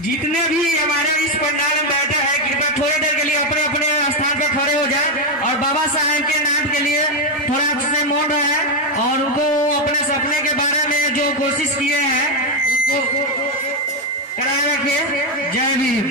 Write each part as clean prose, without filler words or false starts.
जितने भी हमारे इस पंडाल में बैठे हैं कृपया थोड़ी देर के लिए अपने अपने स्थान पर खड़े हो जाए और बाबा साहेब के नाम के लिए थोड़ा से मौन रहे और उनको अपने सपने के बारे में जो कोशिश किए हैं उनको कराए रखिए। जय भीम।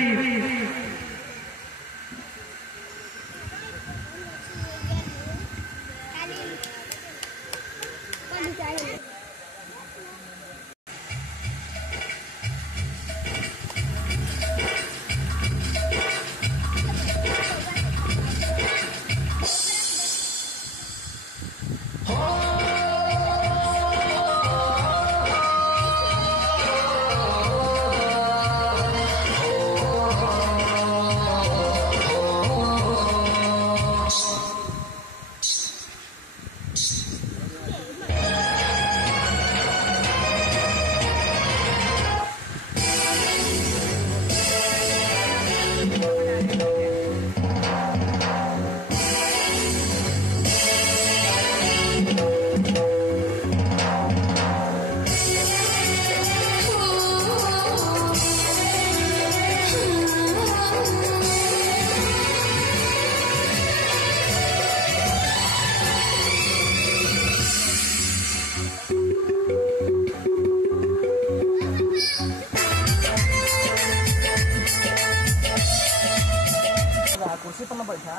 कुर्सी पर ना बैठा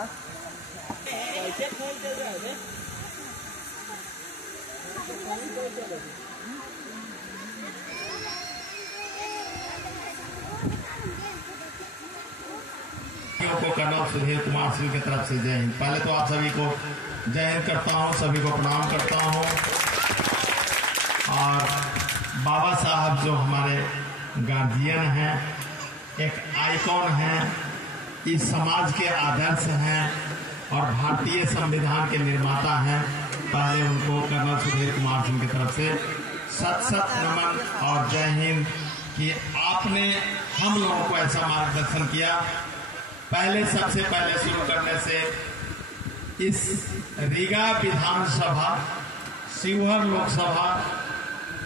को कर्नल सुधीर कुमार सिंह की तरफ से जय हिंद। पहले तो आप सभी को जय हिंद करता हूँ, सभी को प्रणाम करता हूँ। और बाबा साहब जो हमारे गार्जियन हैं, एक आइकॉन हैं, इस समाज के आदर्श हैं और भारतीय संविधान के निर्माता हैं। पहले उनको कर्नल सुधीर कुमार सिंह की तरफ से सत सत नमन और जय हिंद कि आपने हम लोगों को ऐसा मार्गदर्शन किया। पहले सबसे पहले शुरू करने से इस रीगा विधानसभा शिवहर लोकसभा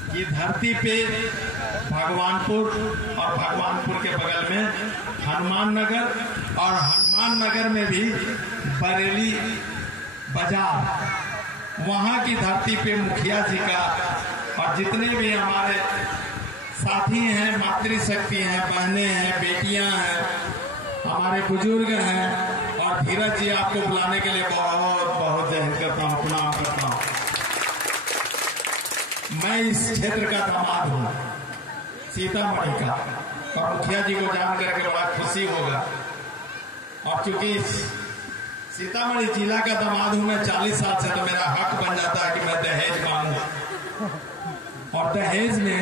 की धरती पे भगवानपुर और भगवानपुर के बगल में हनुमान नगर और हनुमान नगर में भी बरेली बाजार, वहां की धरती पे मुखिया जी का और जितने भी हमारे साथी हैं, मातृशक्ति हैं, बहनें हैं, बेटियां हैं, हमारे बुजुर्ग हैं और धीरज जी आपको बुलाने के लिए बहुत बहुत जय हिंद करता हूँ, प्रणाम करता हूँ। मैं इस क्षेत्र का दामाद हूँ, सीतामढ़ी का, और मुखिया जी को जान करके बड़ा खुशी होगा। और चूंकि सीतामढ़ी जिला का दामाद हूँ मैं 40 साल से, तो मेरा हक बन जाता है कि मैं दहेज मांगू। और दहेज में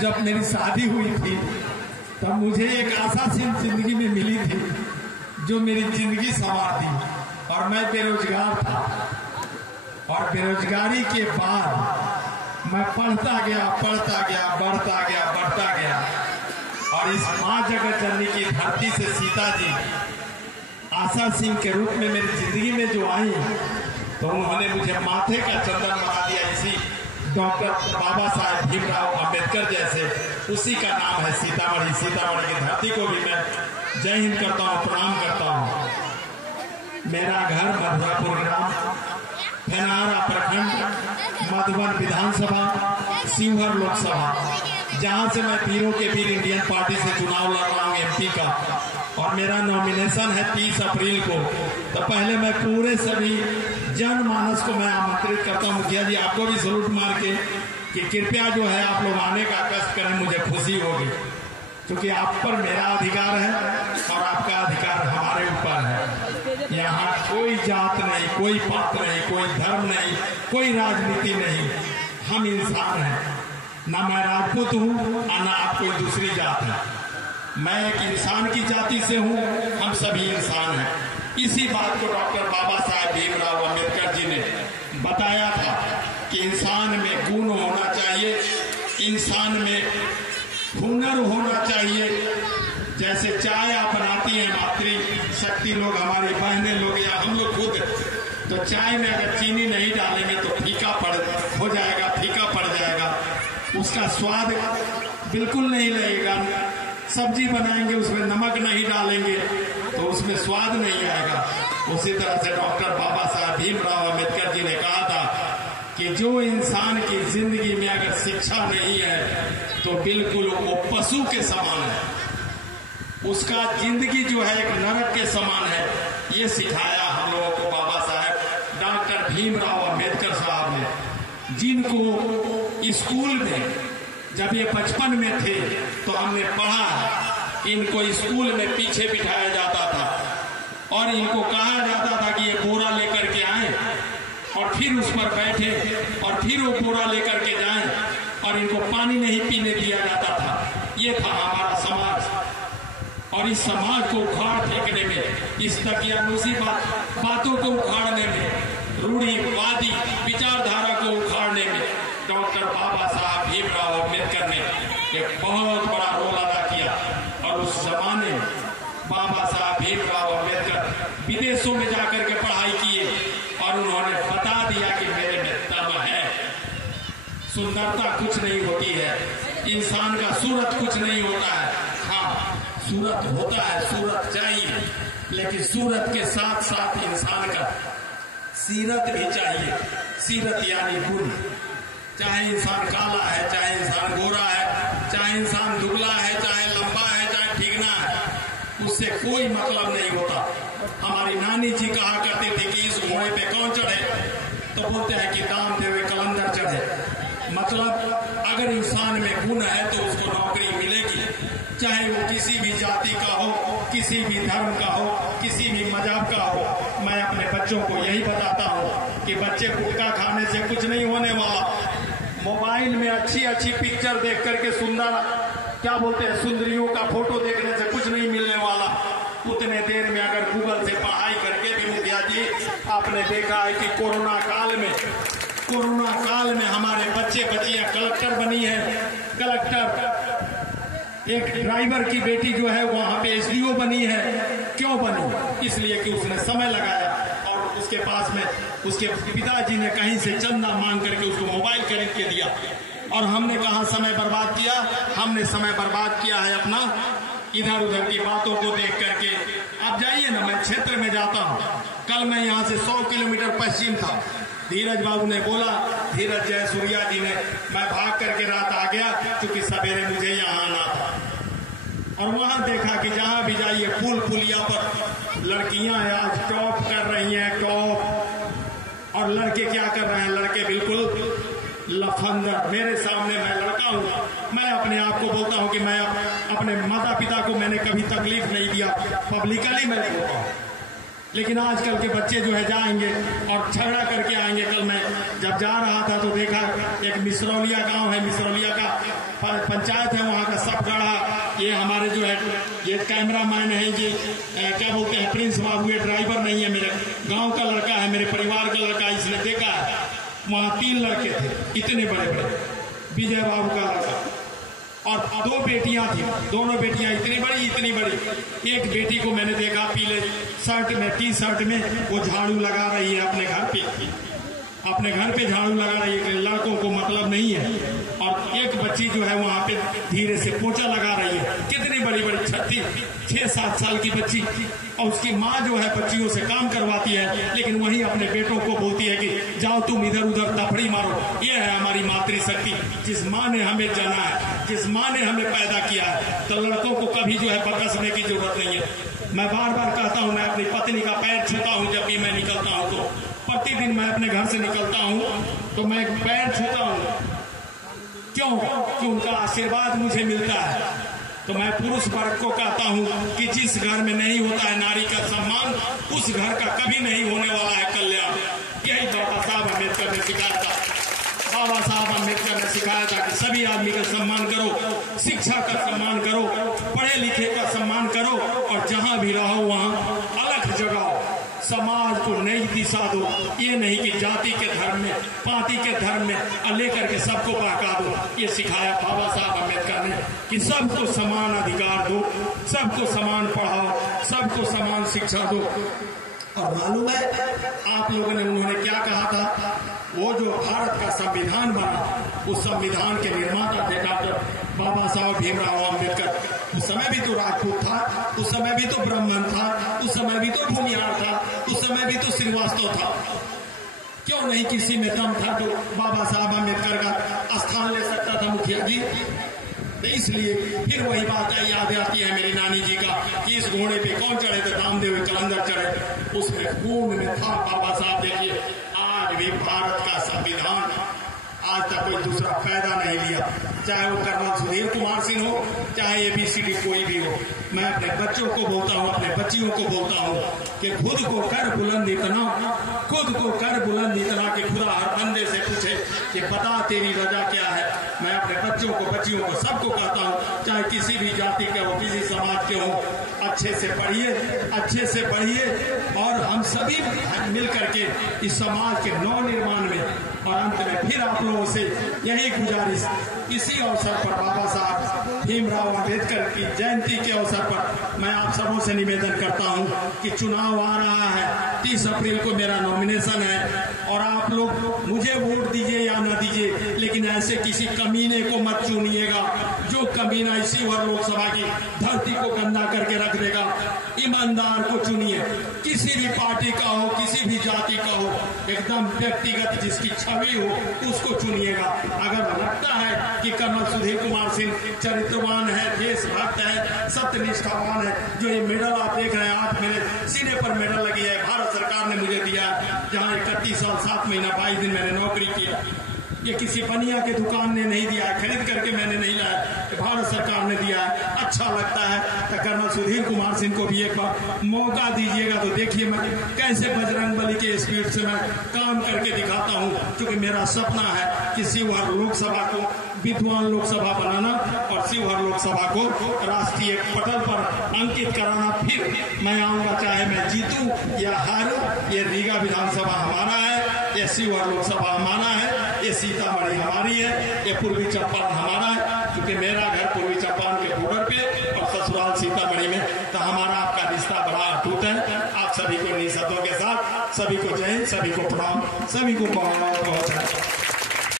जब मेरी शादी हुई थी तब मुझे एक आशा सिर्फ जिंदगी में मिली थी जो मेरी जिंदगी संवार दी। और मैं बेरोजगार था और बेरोजगारी के बाद मैं पढ़ता गया, बढ़ता गया और इस माँ जगत जननी की धरती से सीता जी आशा सिंह के रूप में मेरी जिंदगी में जो आई तो उन्होंने मुझे माथे का चंदन बना दिया। इसी डॉक्टर बाबा साहेब भीमराव अंबेडकर जैसे, उसी का नाम है सीतामढ़ी। सीतामढ़ी की धरती को भी मैं जय हिंद करता हूँ, प्रणाम करता हूँ। मेरा घर मधुरापुर ग्राम, फेनारा प्रखंड, मधुबन विधानसभा, शिवहर लोकसभा, जहां से मैं वीरों के वीर इंडियन पार्टी से चुनाव लड़ रहा हूँ एमपी का, और मेरा नॉमिनेशन है 30 अप्रैल को। तो पहले मैं पूरे सभी जनमानस को मैं आमंत्रित करता हूँ, मुखिया जी आपको भी सलूट मार के कि कृपया जो है आप लोग आने का कष्ट करें, मुझे खुशी होगी, क्योंकि आप पर मेरा अधिकार है और आपका अधिकार हमारे ऊपर है। यहाँ कोई जात नहीं, कोई पात नहीं, कोई धर्म नहीं, कोई राजनीति नहीं। हम इंसान हैं। ना मैं राजपूत हूँ और ना आप कोई दूसरी जात है। मैं एक इंसान की जाति से हूँ। हम सभी इंसान हैं। इसी बात को डॉक्टर बाबा साहेब भीमराव अम्बेडकर जी ने बताया था कि इंसान में गुण होना चाहिए, इंसान में हुनर होना चाहिए। जैसे चाय आप बनाती हैं मातृ शक्ति लोग, हमारी बहनें लोग या हम लोग खुद, तो चाय में अगर चीनी नहीं डालेंगे तो फीका हो जाएगा, फीका पड़ जाएगा, उसका स्वाद बिल्कुल नहीं रहेगा। सब्जी बनाएंगे उसमें नमक नहीं डालेंगे तो उसमें स्वाद नहीं आएगा। उसी तरह से डॉक्टर बाबा साहब भीमराव अम्बेडकर जी ने कहा था कि जो इंसान की जिंदगी में अगर शिक्षा नहीं है तो बिल्कुल वो पशु के समान है, उसका जिंदगी जो है एक नरक के समान है। ये सिखाया हम लोगों को बाबा साहब डॉक्टर भीमराव अम्बेडकर साहब ने, जिनको स्कूल में जब ये बचपन में थे तो हमने पढ़ा, इनको स्कूल में पीछे बिठाया जाता था और इनको कहा जाता था कि ये बोरा लेकर के आए और फिर उस पर बैठे और फिर वो बोरा लेकर के जाएं और इनको पानी नहीं पीने दिया जाता था। ये था हमारा समाज। और इस समाज को उखाड़ फेंकने में, इस तकियानुसी बातों को उखाड़ने में, रूढ़िवादी विचारधारा को उखाड़ने में डॉक्टर बाबा साहब भीमराव अम्बेडकर ने एक बहुत बड़ा रोल अदा किया। और उस जमाने बाबा साहब भीमराव अम्बेडकर विदेशों में जाकर के पढ़ाई किए और उन्होंने बता दिया कि मेरे में दम है। सुंदरता कुछ नहीं होती है, इंसान का सूरत कुछ नहीं होता है। हाँ, सूरत होता है, सूरत चाहिए, लेकिन सूरत के साथ साथ इंसान का सीरत भी चाहिए। सीरत यानी गुण। चाहे इंसान काला है, चाहे इंसान गोरा है, चाहे इंसान दुबला है, चाहे लंबा है, चाहे ठिगना है, उससे कोई मतलब नहीं होता। हमारी नानी जी कहा करते थे कि इस घोड़े पे कौन चढ़े, तो बोलते हैं कि दाम देवे कलंदर चढ़े। मतलब अगर इंसान में गुण है तो उसको नौकरी मिलेगी, चाहे वो किसी भी जाति का हो, किसी भी धर्म का हो, किसी भी मजहब का हो। मैं अपने बच्चों को यही बताता हूँ कि बच्चे गुटखा खाने से कुछ नहीं होने वाला, मोबाइल में अच्छी अच्छी पिक्चर देख करके सुंदर, क्या बोलते हैं, सुंदरियों का फोटो देखने से कुछ नहीं मिलने वाला। उतने देर में अगर गूगल से पढ़ाई करके भी, मुखिया जी आपने देखा है कि कोरोना काल में हमारे बच्चे बच्चियां कलेक्टर बनी है। कलेक्टर, एक ड्राइवर की बेटी जो है वहां पे एसडीओ बनी है। क्यों बनी? इसलिए कि उसने समय लगाया और उसके पास में उसके पिताजी ने कहीं से चंदा मांग करके उसको मोबाइल खरीद के दिया। और हमने कहा समय बर्बाद किया? हमने समय बर्बाद किया है अपना इधर उधर की बातों को देख करके। आप जाइए ना, मैं क्षेत्र में जाता हूँ। कल मैं यहाँ से 100 किलोमीटर पश्चिम था, धीरज बाबू ने बोला, धीरज जयसूर्या जी ने, मैं भाग करके रात आ गया क्योंकि सवेरे मुझे यहाँ आना था। और वहां देखा कि जहां भी जाइए पुलिया पर लड़कियां आज टॉप कर रही हैं, टॉप। और लड़के क्या कर रहे हैं? लड़के बिल्कुल लफंदर। मेरे सामने मैं लड़का हूं, मैं अपने आप को बोलता हूं कि मैं अपने माता पिता को मैंने कभी तकलीफ नहीं दिया, पब्लिकली मैं बोलता हूं। लेकिन आजकल के बच्चे जो है जाएंगे और झगड़ा करके आएंगे। कल मैं जब जा रहा था तो देखा एक मिसरौलिया गांव है, मिसरौलिया का पंचायत है, वहां का सब गढ़ा, ये हमारे जो है ये कैमरामैन है, ये क्या बोलते हैं, प्रिंस बाबू, ये ड्राइवर नहीं है, मेरे गांव का लड़का है, मेरे परिवार का लड़का, इसने देखा है। वहां 3 लड़के थे, इतने बड़े बड़े, विजय बाबू का लड़का, और 2 बेटियां थी, दोनों बेटियां इतनी बड़ी। एक बेटी को मैंने देखा पीले शर्ट में, टी शर्ट में, वो झाड़ू लगा रही है अपने घर पे झाड़ू लगा रही है, लड़कों को मतलब नहीं है। और एक बच्ची जो है वहां पे धीरे से पोछा लगा रही है। कितनी बड़ी 6-7 साल की बच्ची, और उसकी माँ जो है बच्चियों से काम करवाती है, लेकिन वही अपने बेटों को बोलती है कि जाओ तुम इधर उधर तफड़ी मारो। ये है हमारी मातृशक्ति। जिस माँ ने हमें जना है, जिस माँ ने हमें पैदा किया है, तो लड़कों को कभी जो है बकसने की जरूरत नहीं है। मैं बार बार कहता हूँ, मैं अपनी पत्नी का पैर छूता हूँ जब भी मैं निकलता हूँ। तो प्रतिदिन मैं अपने घर से निकलता हूँ तो मैं पैर छूता हूँ। क्यों? कि उनका आशीर्वाद मुझे मिलता है। तो मैं पुरुष वर्ग को कहता हूं कि जिस घर में नहीं होता है नारी का सम्मान, उस घर का कभी नहीं होने वाला है कल्याण। यही बाबा साहब अम्बेडकर ने सिखाया था। बाबा साहब अम्बेडकर ने सिखाया था कि सभी आदमी का सम्मान करो, शिक्षा का सम्मान करो, पढ़े लिखे का सम्मान करो, और जहां भी रहो वहां अलग जगाओ, समाज को नई दिशा दो। ये नहीं कि जाति के धर्म में, पार्टी के धर्म में लेकर के सबको बहका दो। ये सिखाया बाबा साहब अम्बेडकर ने कि सबको समान अधिकार दो, सबको समान पढ़ाओ, सबको समान शिक्षा दो। और मालूम है आप लोगों ने, उन्होंने क्या कहा था? वो जो भारत का संविधान बना, उस संविधान के निर्माता थे डॉक्टर बाबा साहब भीमराव अम्बेडकर। उस समय भी तो राजपूत था, उस समय भी तो ब्राह्मण था, उस समय भी तो भूमिहार था, उस समय भी तो श्रीवास्तव था। क्यों नहीं किसी में दम था जो बाबा साहब अम्बेडकर का स्थान ले सकता था मुखिया जी? इसलिए फिर वही बात याद आती है मेरी नानी जी का कि इस घोड़े पे कौन चढ़े थे? रामदेव कलंदर चढ़े, उसमें खून में था बाबा साहब। देखिए आज भी भारत का संविधान आज तक कोई दूसरा पैदा नहीं लिया, चाहे वो कर्नल सुधीर कुमार सिंह हो, चाहे ABCD कोई भी हो। मैं अपने बच्चों को बोलता हूँ, अपने बच्चियों को बोलता हूँ कि खुद को कर बुलंद इतना, खुद को कर बुलंद इतना कि खुदा हर बंदे से पूछे कि बता तेरी रजा क्या है। मैं अपने बच्चों को, बच्चियों को, सबको कहता हूँ, चाहे किसी भी जाति के हो, किसी समाज के हो, अच्छे से पढ़िए, अच्छे से पढ़िए, और हम सभी मिल करके इस समाज के नव निर्माण में। और अंत में फिर आप लोगों से यही गुजारिश, इसी अवसर पर बाबा साहब भीमराव अम्बेडकर की जयंती के अवसर पर मैं आप सबों से निवेदन करता हूं कि चुनाव आ रहा है, 30 अप्रैल को मेरा नॉमिनेशन है, और आप लोग मुझे वोट दीजिए या ना दीजिए, लेकिन ऐसे किसी कमीने को मत चुनिएगा जो कमीना इसी भर लोकसभा की धरती को गंदा करके रख देगा। ईमानदार को चुनिए, किसी भी पार्टी का हो, किसी भी जाति का हो, एकदम व्यक्तिगत जिसकी छवि हो उसको चुनिएगा। अगर लगता है कि कर्नल सुधीर कुमार सिंह चरित्रवान है, देशभक्त है, सत्यनिष्ठावान है, जो ये मेडल आप देख रहे हैं, आज मेरे सीने पर मेडल लगी है, भारत सरकार ने मुझे दिया, जहां 31 साल 7 महीना 22 दिन मैंने नौकरी किया। ये किसी बनिया के दुकान ने नहीं दिया, खरीद करके मैंने नहीं लाया, भारत सरकार ने दिया है। अच्छा लगता है तो कर्नल सुधीर कुमार सिंह को भी एक बार मौका दीजिएगा। तो देखिए मैं कैसे बजरंग बली के स्पीड से मैं काम करके दिखाता हूँ, क्योंकि मेरा सपना है कि शिवहर लोकसभा को विद्वान लोकसभा बनाना और शिवहर लोकसभा को राष्ट्रीय पटल पर अंकित कराना। फिर मैं आऊंगा, चाहे मैं जीतूं या हारूं, ये रीगा विधानसभा हमारा है, ये शिवहर लोकसभा हमारा है, ये सीतामढ़ी हमारी है, ये पूर्वी चंपारण हमारा है, क्योंकि मेरा घर पूर्वी चंपारण के बॉर्डर पे और ससुराल सीतामढ़ी में, तो हमारा आपका रिश्ता बड़ा अटूट है। आप सभी को निशब्दों के साथ, सभी को जय हिंद, सभी को प्रणाम, सभी को बहुत बहुत